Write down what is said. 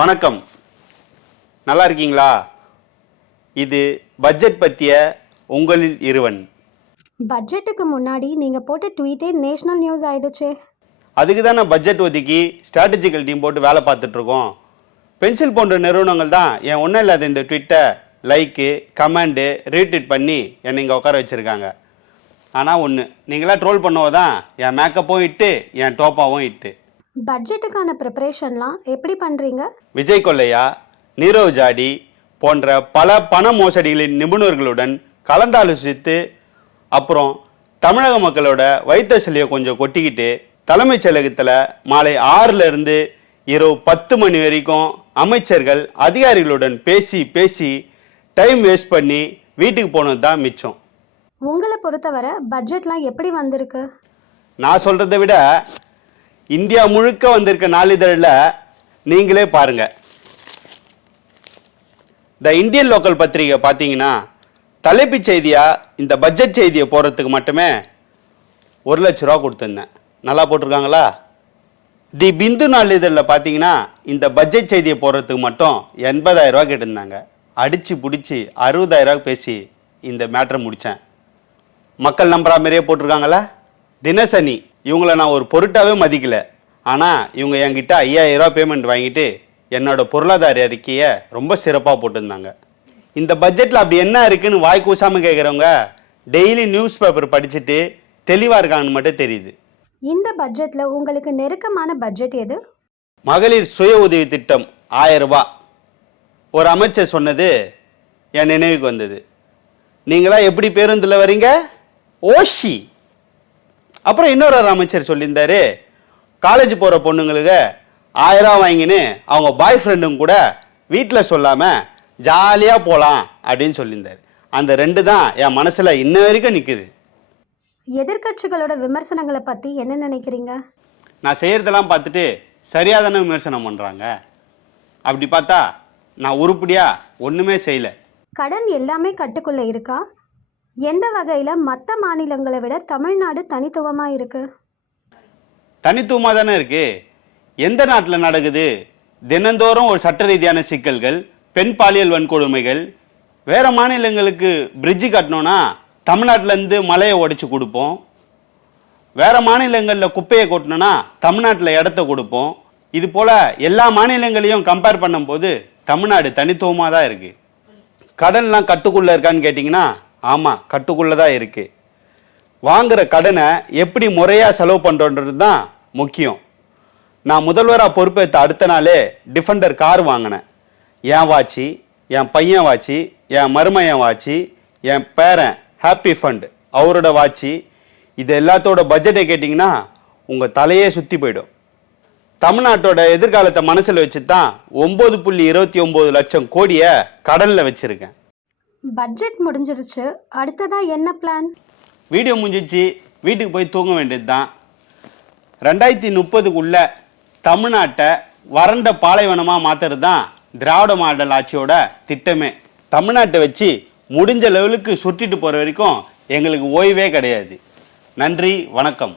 வணக்கம், நல்லா இருக்கீங்களா? இது பட்ஜெட் பற்றிய உங்களில் இருவன். பட்ஜெட்டுக்கு முன்னாடி நீங்க போட்ட ட்வீட்டே நேஷனல் நியூஸ் ஆயிடுச்சே. அதுக்கு தான் நான் பட்ஜெட் ஒதுக்கி ஸ்ட்ராட்டஜிக்கல் டீம் போட்டு வேலை பார்த்துட்ருக்கோம். பென்சில் போன்ற நிறுவனங்கள் தான் என் ஒன்றும் இல்லாத இந்த ட்விட்டை லைக்கு, கமெண்டு, ரீட்வீட் பண்ணி என்னை இங்கே உட்கார வச்சுருக்காங்க. ஆனால் ஒன்று, நீங்களாம் ட்ரோல் பண்ணவோ தான் என் மேக்கப்பும் இட்டு என் டோப்பாவும் இட்டு. பட்ஜெட்டுக்கான ப்ரிப்பரேஷன்லாம் எப்படி பண்றீங்க? விஜய் கொல்லையா, நீரவ் ஜாடி போன்ற பல பண மோசடிகளின் நிபுணர்களுடன் கலந்தாலோசித்து, அப்புறம் தமிழக மக்களோட வைத்த சிலையை கொஞ்சம் கொட்டிக்கிட்டு தலைமைச் செயலகத்தில் மாலை 6லேருந்து இரவு 10 மணி வரைக்கும் அமைச்சர்கள் அதிகாரிகளுடன் பேசி டைம் வேஸ்ட் பண்ணி வீட்டுக்கு போனது தான் மிச்சம். உங்களை பொறுத்தவரை பட்ஜெட்லாம் எப்படி வந்திருக்கு? நான் சொல்கிறத விட இந்தியா முழுக்க வந்திருக்க நாளிதழில் நீங்களே பாருங்கள். த இந்தியன் லோக்கல் பத்திரிகை பார்த்தீங்கன்னா தலைப்புச் செய்தியாக இந்த பட்ஜெட் செய்தியை போடுறதுக்கு மட்டுமே 1 லட்ச ரூபா கொடுத்துருந்தேன். நல்லா போட்டிருக்காங்களா? தி பிந்து நாளிதழில் பார்த்தீங்கன்னா இந்த பட்ஜெட் செய்தியை போடுறதுக்கு மட்டும் 80,000 ரூபா கேட்டிருந்தாங்க. அடித்து பிடிச்சி 60,000 ரூபா பேசி இந்த மேட்ரை முடித்தேன். மக்கள் நம்புற மாதிரியே போட்டிருக்காங்களா? தினசனி இவங்கள நான் ஒரு பொருட்டாவே மதிக்கலை. ஆனால் இவங்க என்கிட்ட 5,000 ரூபா பேமெண்ட் வாங்கிட்டு என்னோட பொருளாதார அறிக்கையை ரொம்ப சிறப்பாக போட்டிருந்தாங்க. இந்த பட்ஜெட்டில் அப்படி என்ன இருக்குன்னு வாய் கூசாமல் கேட்குறவங்க டெய்லி நியூஸ் பேப்பர் படிச்சுட்டு தெளிவாக இருக்காங்கன்னு மட்டும் தெரியுது. இந்த பட்ஜெட்ல உங்களுக்கு நெருக்கமான பட்ஜெட் எது? மகளிர் சுய உதவி திட்டம் 1000 ரூபாய் ஒரு அமைச்சர் சொன்னது என் நினைவுக்கு வந்தது. நீங்களா எப்படி பேருந்தில் வரீங்க? ஓஷி. அப்புறம் இன்னொரு அமைச்சர் சொல்லியிருந்தாரு, காலேஜ் போகிற பொண்ணுங்களுக்கு 1000 ரூபா வாங்கின்னு அவங்க பாய் ஃப்ரெண்டும் கூட வீட்டில் சொல்லாமல் ஜாலியாக போகலாம் அப்படின்னு சொல்லியிருந்தார். அந்த 2 தான் என் மனசில் இன்ன வரைக்கும் நிற்குது. எதிர்க்கட்சிகளோட விமர்சனங்களை பத்தி என்ன நினைக்கிறீங்க? நான் செய்கிறதெல்லாம் பார்த்துட்டு சரியாக தானே விமர்சனம் பண்ணுறாங்க. அப்படி பார்த்தா நான் உருப்படியாக ஒன்றுமே செய்யலை. கடன் எல்லாமே கட்டுக்குள்ள இருக்கா? எந்த வகையில மற்ற மாநிலங்களை விட தமிழ்நாடு தனித்துவமா இருக்கு? தனித்துவமாக தானே இருக்குது. எந்த நாட்டில் நடக்குது? தினந்தோறும் ஒரு சட்ட ரீதியான சிக்கல்கள், பெண் பாலியல் வன்கொடுமைகள். வேறு மாநிலங்களுக்கு பிரிட்ஜு கட்டணும்னா தமிழ்நாட்டிலேருந்து மலையை உடைச்சி கொடுப்போம். வேறு மாநிலங்களில் குப்பையை கொட்டணும்னா தமிழ்நாட்டில் இடத்த கொடுப்போம். இது போல் எல்லா மாநிலங்களையும் கம்பேர் பண்ணும்போது தமிழ்நாடு தனித்துவமாக தான் இருக்குது. கடன்லாம் கட்டுக்குள்ளே இருக்கான்னு கேட்டிங்கன்னா ஆமாம், கட்டுக்குள்ளே தான் இருக்குது. வாங்குகிற கடனை எப்படி முறையாக செலவு பண்ணுறோன்றது தான் முக்கியம். நான் முதல்வராக பொறுப்பேற்ற அடுத்த நாளே டிஃபெண்டர் கார் வாங்கினேன். என் வாட்சி, என் பையன் வாட்சி, என் மருமையன் வாட்சி, என் பேரன் ஹாப்பி ஃபண்ட் அவரோட வாட்சி, இது எல்லாத்தோட பட்ஜெட்டை கேட்டிங்கன்னா உங்கள் தலையே சுற்றி போயிடும். தமிழ்நாட்டோட எதிர்காலத்தை மனசில் வச்சு தான் 9.29 லட்சம் கோடியை கடனில் வச்சுருக்கேன். பட்ஜெட் முடிஞ்சிருச்சு, அடுத்ததா என்ன பிளான்? வீடியோ முடிஞ்சிச்சு, வீட்டுக்கு போய் தூங்க வேண்டியது தான். 2030க்குள்ள தமிழ்நாட்டை வறண்ட பாலைவனமாக மாற்றுறது தான் திராவிட மாடல் ஆட்சியோட திட்டமே. தமிழ்நாட்டை வச்சு முடிஞ்ச லெவலுக்கு சுற்றிட்டு போகிற வரைக்கும் எங்களுக்கு ஓய்வே கிடையாது. நன்றி, வணக்கம்.